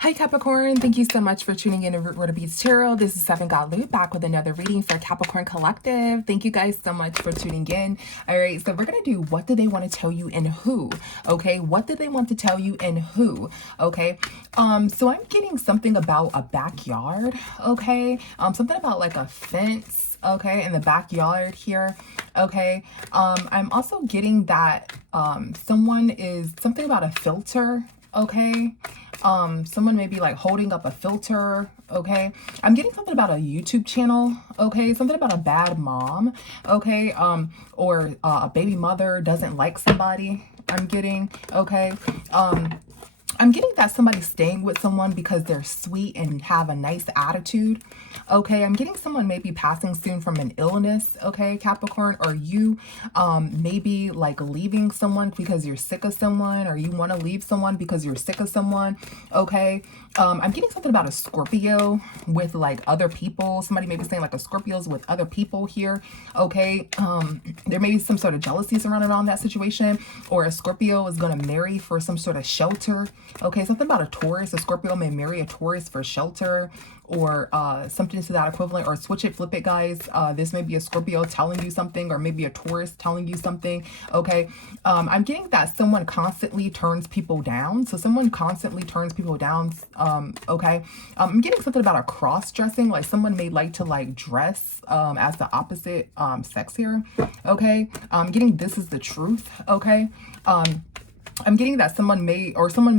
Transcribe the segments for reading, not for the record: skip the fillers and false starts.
Hi Capricorn, thank you so much for tuning in to Root Word of Beats Tarot. This is Seven God Loot back with another reading for Capricorn Collective. Thank you guys so much for tuning in. All right, so we're going to do what do they want to tell you and who, okay? What did they want to tell you and who, okay? So I'm getting something about a backyard, okay? Something about like a fence, okay, in the backyard here, okay? I'm also getting that something about a filter, okay? Someone may be like holding up a filter, okay? I'm getting something about a YouTube channel, okay? Something about a bad mom, okay? Or a baby mother doesn't like somebody, I'm getting, okay? I'm getting that somebody's staying with someone because they're sweet and have a nice attitude. Okay, I'm getting someone maybe passing soon from an illness, okay, Capricorn, or you maybe like leaving someone because you're sick of someone, or you want to leave someone because you're sick of someone, okay? I'm getting something about a Scorpio with like other people. Somebody may be saying like a Scorpio's with other people here, okay? There may be some sort of jealousy surrounded around that situation, or a Scorpio is going to marry for some sort of shelter. Okay, something about a Taurus. A Scorpio may marry a Taurus for shelter, or something to that equivalent, or switch it, flip it, guys. This may be a Scorpio telling you something, or maybe a Taurus telling you something, okay? I'm getting that someone constantly turns people down. So someone constantly turns people down, okay? I'm getting something about a cross-dressing, like someone may like to like dress as the opposite sex here, okay? I'm getting this is the truth, okay? I'm getting that someone may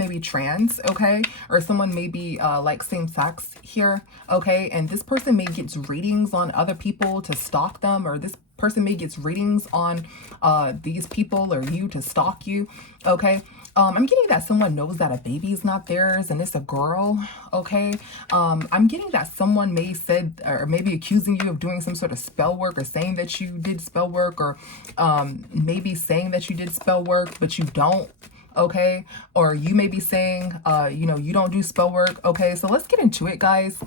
be trans, okay? Or someone may be like same sex here, okay? And this person may get readings on other people to stalk them, or this person may get readings on these people or you to stalk you, okay? I'm getting that someone knows that a baby is not theirs and it's a girl, okay? I'm getting that someone may said or maybe accusing you of doing some sort of spell work, or saying that you did spell work, or maybe saying that you did spell work but you don't, okay? Or you may be saying you don't do spell work, okay? So let's get into it, guys.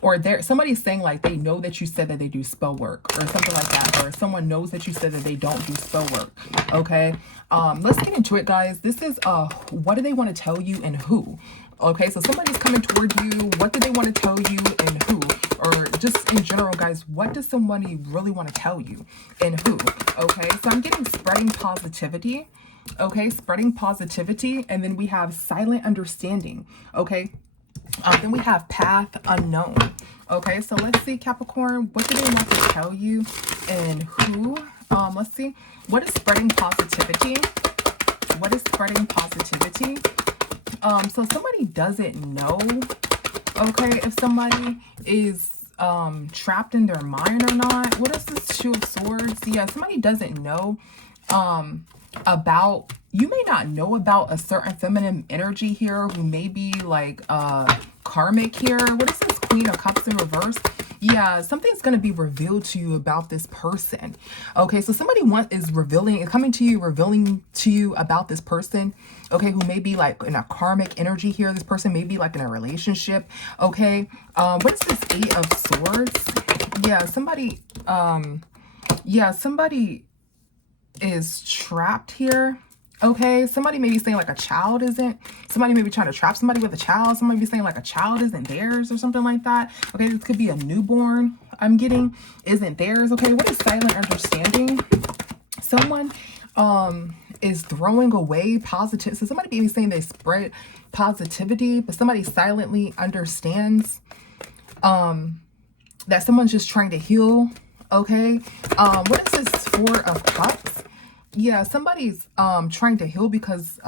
Or somebody's saying like they know that you said that they do spell work, or something like that, or someone knows that you said that they don't do spell work, okay? Let's get into it, guys. This is what do they want to tell you and who, okay? So somebody's coming toward you. What do they want to tell you and who? Or just in general, guys, what does somebody really want to tell you and who, okay? So I'm getting spreading positivity, okay? Spreading positivity. And then we have silent understanding, okay? Then we have path unknown, okay? So let's see, Capricorn, what do they want to tell you and who? Let's see, what is spreading positivity? What is spreading positivity? So somebody doesn't know, okay, if somebody is trapped in their mind or not. What is this Two of Swords? Yeah, somebody doesn't know about, you may not know about a certain feminine energy here who may be like karmic here. What is this Queen of Cups in reverse? Yeah, something's going to be revealed to you about this person, okay? So somebody is coming to you, revealing to you about this person, okay, who may be like in a karmic energy here. This person may be like in a relationship, okay? What is this Eight of Swords? Yeah, somebody is trapped here, okay? Somebody may be saying like a child isn't, somebody may be trying to trap somebody with a child. Somebody may be saying like a child isn't theirs or something like that, okay? This could be a newborn, I'm getting, isn't theirs, okay? What is silent understanding? Someone is throwing away positive, so somebody may be saying they spread positivity, but somebody silently understands that someone's just trying to heal, okay? What is this Four of Cups? Yeah, somebody's trying to heal because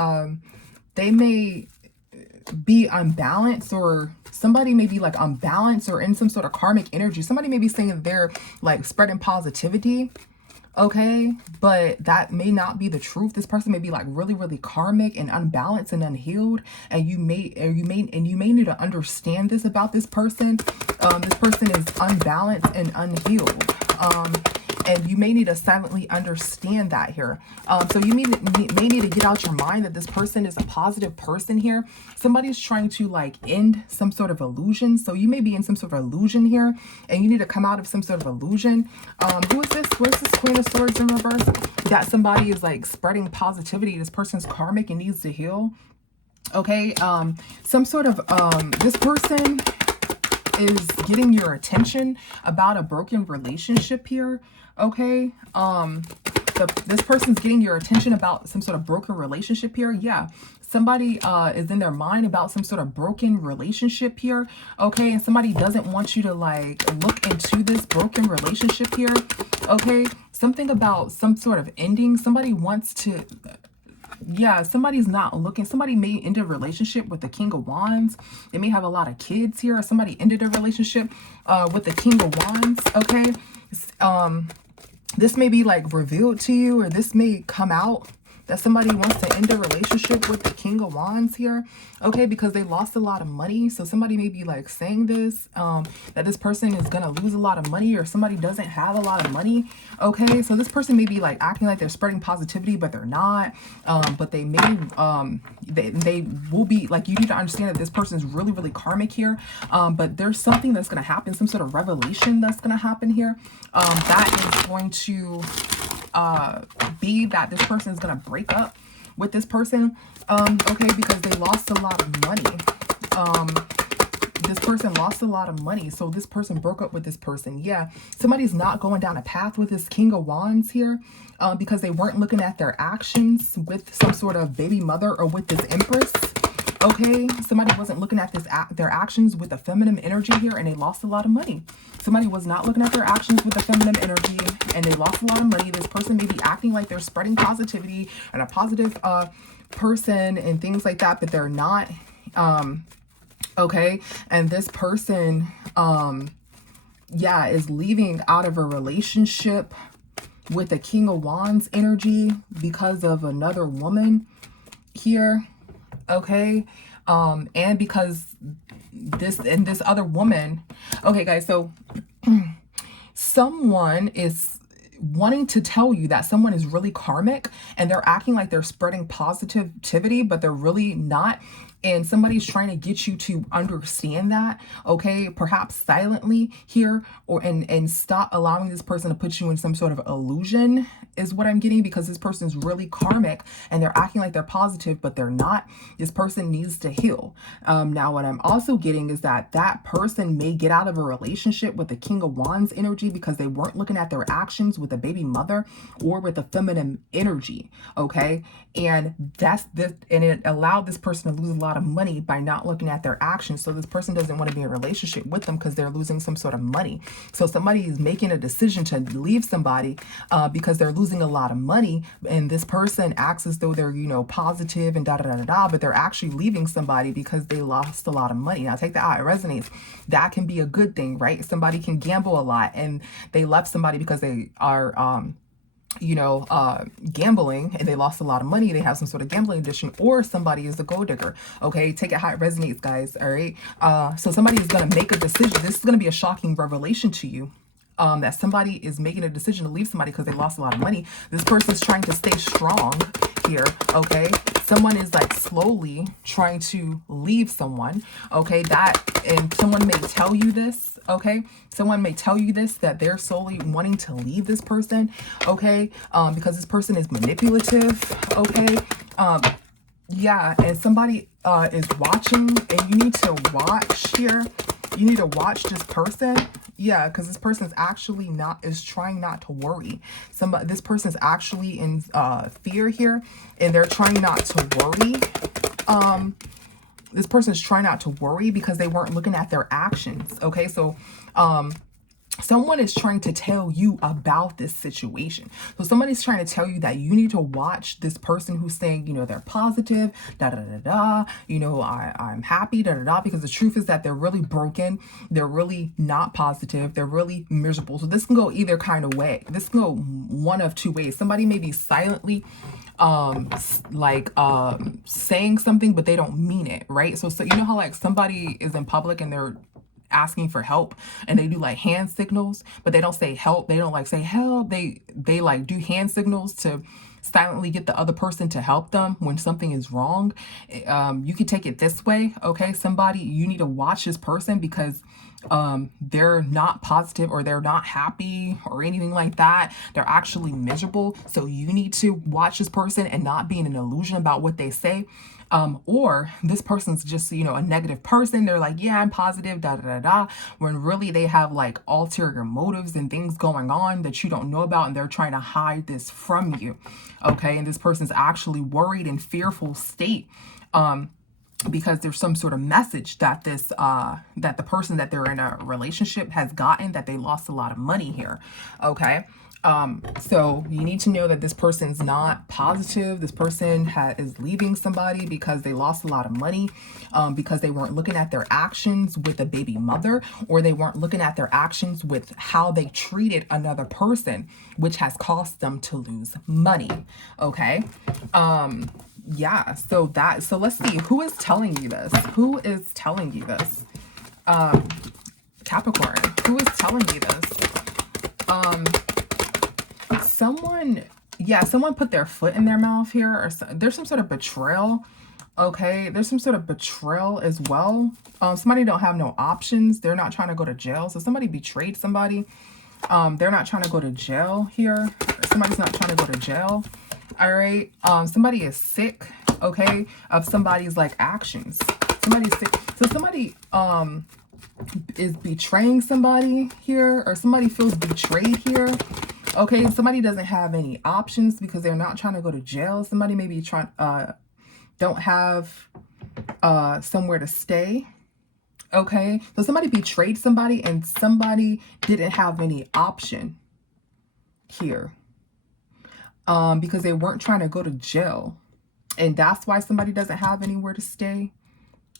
they may be unbalanced, or somebody may be like unbalanced or in some sort of karmic energy. Somebody may be saying that they're like spreading positivity, okay, but that may not be the truth. This person may be like really, really karmic and unbalanced and unhealed, and you may need to understand this about this person. This person is unbalanced and unhealed, and you may need to silently understand that here. So you may need to get out your mind that this person is a positive person here. Somebody's trying to like end some sort of illusion. So you may be in some sort of illusion here, and you need to come out of some sort of illusion. Who is this? Where's this Queen of Swords in reverse? That somebody is like spreading positivity. This person's karmic and needs to heal. Okay, some sort of this person is getting your attention about a broken relationship here. Okay, this person's getting your attention about some sort of broken relationship here. Yeah, somebody is in their mind about some sort of broken relationship here. Okay, and somebody doesn't want you to like look into this broken relationship here. Okay, something about some sort of ending. Somebody wants to, yeah, somebody's not looking. Somebody may end a relationship with the King of Wands. They may have a lot of kids here. Or somebody ended a relationship with the King of Wands. Okay, this may be like revealed to you, or this may come out that somebody wants to end a relationship with the King of Wands here. Okay, because they lost a lot of money. So somebody may be like saying this, that this person is going to lose a lot of money, or somebody doesn't have a lot of money. Okay, so this person may be like acting like they're spreading positivity, but they're not. But they may, they will be like, you need to understand that this person is really, really karmic here. But there's something that's going to happen, some sort of revelation that's going to happen here. That is going to be that this person is going to break up with this person, okay, because they lost a lot of money. This person lost a lot of money, so this person broke up with this person. Yeah, somebody's not going down a path with this King of Wands here, because they weren't looking at their actions with some sort of baby mother or with this Empress. Okay, somebody wasn't looking at their actions with the feminine energy here, and they lost a lot of money. Somebody was not looking at their actions with the feminine energy, and they lost a lot of money. This person may be acting like they're spreading positivity and a positive person and things like that, but they're not. Okay, and this person, yeah, is leaving out of a relationship with the King of Wands energy because of another woman here. Okay, and because this other woman. Okay, guys, so someone is wanting to tell you that someone is really karmic, and they're acting like they're spreading positivity, but they're really not. And somebody's trying to get you to understand that, okay, perhaps silently here, or and stop allowing this person to put you in some sort of illusion is what I'm getting, because this person's really karmic and they're acting like they're positive, but they're not. This person needs to heal. Now, what I'm also getting is that that person may get out of a relationship with the King of Wands energy because they weren't looking at their actions with a baby mother or with a feminine energy, okay? And that's this, and it allowed this person to lose a lot of money by not looking at their actions. So this person doesn't want to be in a relationship with them because they're losing some sort of money. So somebody is making a decision to leave somebody because they're losing a lot of money, and this person acts as though they're, you know, positive and da da da da da, but they're actually leaving somebody because they lost a lot of money. Now take that out, it resonates. That can be a good thing, right? Somebody can gamble a lot and they left somebody because they are you know, gambling and they lost a lot of money. They have some sort of gambling addiction, or somebody is a gold digger. Okay, take it how it resonates, guys. All right, so somebody is going to make a decision. This is going to be a shocking revelation to you, that somebody is making a decision to leave somebody because they lost a lot of money. This person's trying to stay strong here, okay? Someone is like slowly trying to leave someone, okay? And someone may tell you this, okay? Someone may tell you this, that they're slowly wanting to leave this person, okay? Because this person is manipulative, okay? Yeah, and somebody is watching, and you need to watch here. You need to watch this person. Yeah, because this person's actually is trying not to worry. This person's actually in fear here, and they're trying not to worry. This person is trying not to worry because they weren't looking at their actions. Okay, so someone is trying to tell you about this situation. So somebody's trying to tell you that you need to watch this person who's saying, you know, they're positive, da da da da, you know, I'm happy, da da da, because the truth is that they're really broken. They're really not positive. They're really miserable. So this can go either kind of way. This can go one of two ways. Somebody may be silently saying something, but they don't mean it, right? So you know how like somebody is in public and they're asking for help and they do like hand signals, but they don't say help. They don't like say help. They like do hand signals to silently get the other person to help them when something is wrong. You can take it this way, okay? Somebody, you need to watch this person because They're not positive, or they're not happy or anything like that. They're actually miserable. So you need to watch this person and not be in an illusion about what they say. Or this person's just, you know, a negative person. They're like, yeah, I'm positive, da da da da, when really they have like ulterior motives and things going on that you don't know about, and they're trying to hide this from you. Okay, and this person's actually worried and fearful state. Because there's some sort of message that this that the person that they're in a relationship has gotten, that they lost a lot of money here. Okay, so you need to know that this person's not positive. This person is leaving somebody because they lost a lot of money, because they weren't looking at their actions with a baby mother, or they weren't looking at their actions with how they treated another person, which has cost them to lose money. Okay, yeah, so let's see, who is telling you this? Who is telling you this? Capricorn, who is telling you this? Someone put their foot in their mouth here, or there's some sort of betrayal. Okay, there's some sort of betrayal as well. Somebody don't have no options. They're not trying to go to jail. So somebody betrayed somebody. They're not trying to go to jail here. Somebody's not trying to go to jail. All right. Somebody is sick, okay, of somebody's like actions. Somebody's sick. So somebody is betraying somebody here, or somebody feels betrayed here. Okay, somebody doesn't have any options because they're not trying to go to jail. Somebody maybe don't have somewhere to stay. Okay, so somebody betrayed somebody, and somebody didn't have any option here. Because they weren't trying to go to jail. And that's why somebody doesn't have anywhere to stay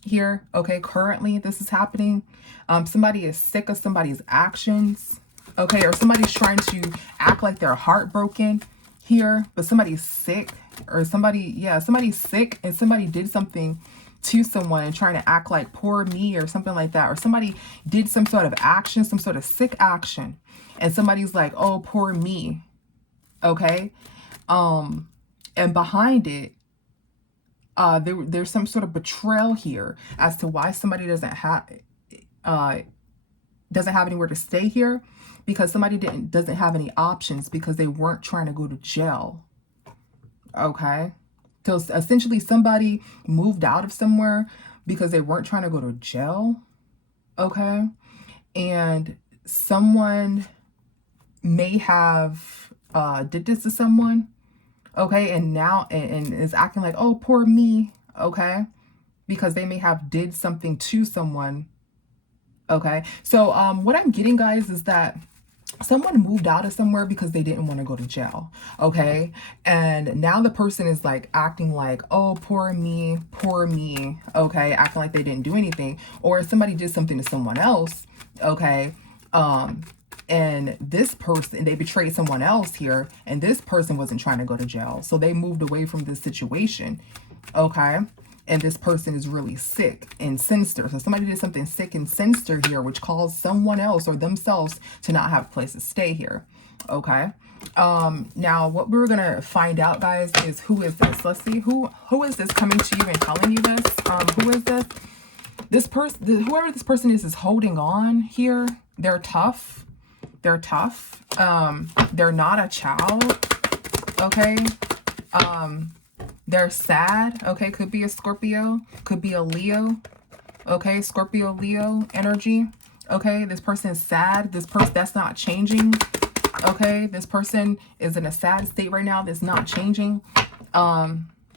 here. Okay, currently this is happening. Somebody is sick of somebody's actions. Okay, or somebody's trying to act like they're heartbroken here, but somebody's sick, or somebody's sick, and somebody did something to someone and trying to act like poor me or something like that, or somebody did some sort of action, some sort of sick action, and somebody's like, oh, poor me. Okay, and behind it, there's some sort of betrayal here as to why somebody doesn't have anywhere to stay here, because somebody doesn't have any options because they weren't trying to go to jail. Okay, so essentially somebody moved out of somewhere because they weren't trying to go to jail. Okay, and someone may have did this to someone. Okay, and now and is acting like, oh, poor me. Okay, because they may have did something to someone. Okay, so what I'm getting, guys, is that someone moved out of somewhere because they didn't want to go to jail. Okay, and now the person is like acting like, oh, poor me, poor me. Okay, acting like they didn't do anything, or somebody did something to someone else. Okay, and this person, they betrayed someone else here, and this person wasn't trying to go to jail, so they moved away from this situation. Okay, and this person is really sick and sinister. So somebody did something sick and sinister here, which caused someone else or themselves to not have a place to stay here. Okay, now what we're gonna find out, guys, is who is this. Let's see, who is this coming to you and telling you this? Who is this? This person, whoever this person is holding on here. They're tough. They're tough. They're not a child. Okay. They're sad. Okay. Could be a Scorpio. Could be a Leo. Okay. Scorpio, Leo energy. Okay. This person is sad. This person, that's not changing. Okay. This person is in a sad state right now. That's not changing.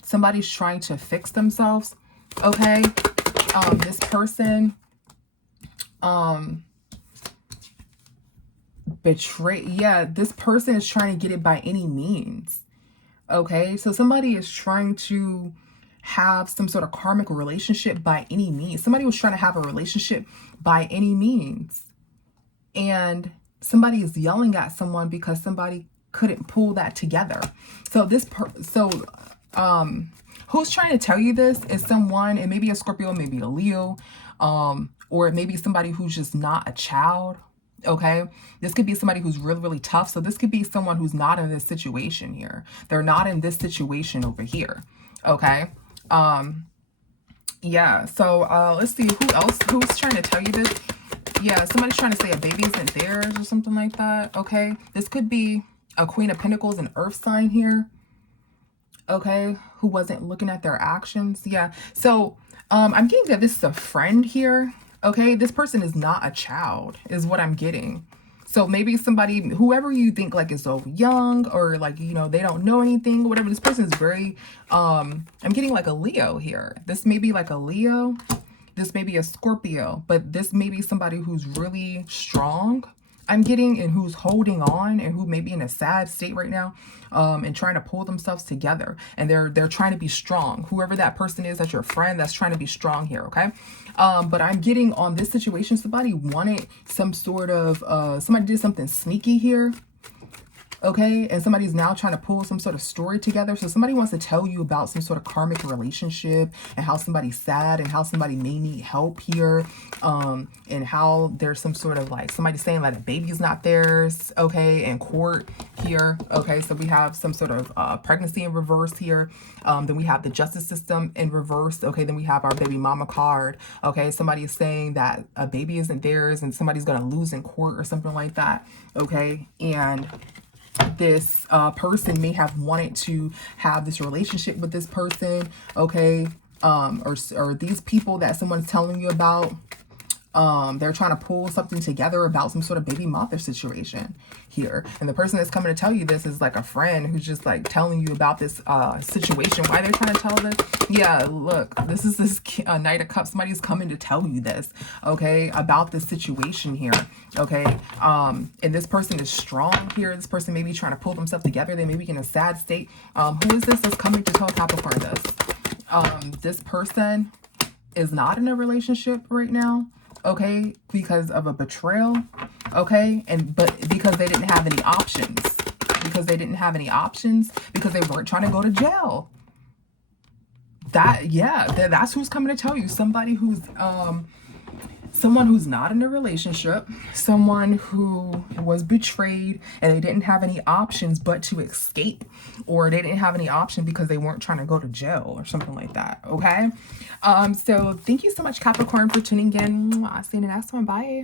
Somebody's trying to fix themselves. Okay. This person, this person is trying to get it by any means. Okay, so somebody is trying to have some sort of karmic relationship by any means. Somebody was trying to have a relationship by any means, and somebody is yelling at someone because somebody couldn't pull that together. So who's trying to tell you this is someone, it may be a Scorpio, maybe a Leo, or it may be somebody who's just not a child. Okay, this could be somebody who's really, really tough. So this could be someone who's not in this situation here. They're not in this situation over here. Okay, yeah, so let's see who's trying to tell you this. Yeah, somebody's trying to say a baby isn't theirs or something like that. Okay, this could be a Queen of Pentacles, an earth sign here. Okay, who wasn't looking at their actions. Yeah, so I'm getting that this is a friend here. Okay, this person is not a child is what I'm getting. So maybe somebody, whoever you think like is so young, or like, you know, they don't know anything or whatever, this person is very I'm getting like a Leo here. This may be like a Leo, this may be a Scorpio, but this may be somebody who's really strong, I'm getting, and who's holding on, and who may be in a sad state right now, and trying to pull themselves together, and they're trying to be strong. Whoever that person is, that's your friend, that's trying to be strong here. Okay, but I'm getting on this situation, somebody wanted some sort of somebody did something sneaky here. Okay, and somebody's now trying to pull some sort of story together. So somebody wants to tell you about some sort of karmic relationship, and how somebody's sad, and how somebody may need help here, and how there's some sort of like somebody saying like a baby's not theirs. Okay, in court here. Okay, so we have some sort of pregnancy in reverse here. Then we have the justice system in reverse. Okay, then we have our baby mama card. Okay, somebody is saying that a baby isn't theirs, and somebody's gonna lose in court or something like that. Okay, and this person may have wanted to have this relationship with this person. Okay, or these people that someone's telling you about, they're trying to pull something together about some sort of baby mother situation here, and the person that's coming to tell you this is like a friend who's just like telling you about this situation. Why they're trying to tell this? Yeah, look, this is this Knight of Cups. Somebody's coming to tell you this, okay, about this situation here. Okay, and this person is strong here. This person may be trying to pull themselves together. They may be in a sad state. Who is this that's coming to tell Capricorn this? This person is not in a relationship right now. Okay, because of a betrayal. Okay, but because they didn't have any options. Because they didn't have any options. Because they weren't trying to go to jail. That's who's coming to tell you. Somebody who's someone who's not in a relationship, someone who was betrayed, and they didn't have any options but to escape, or they didn't have any option because they weren't trying to go to jail or something like that. Okay, so thank you so much, Capricorn, for tuning in. I'll see you in the next one. Bye.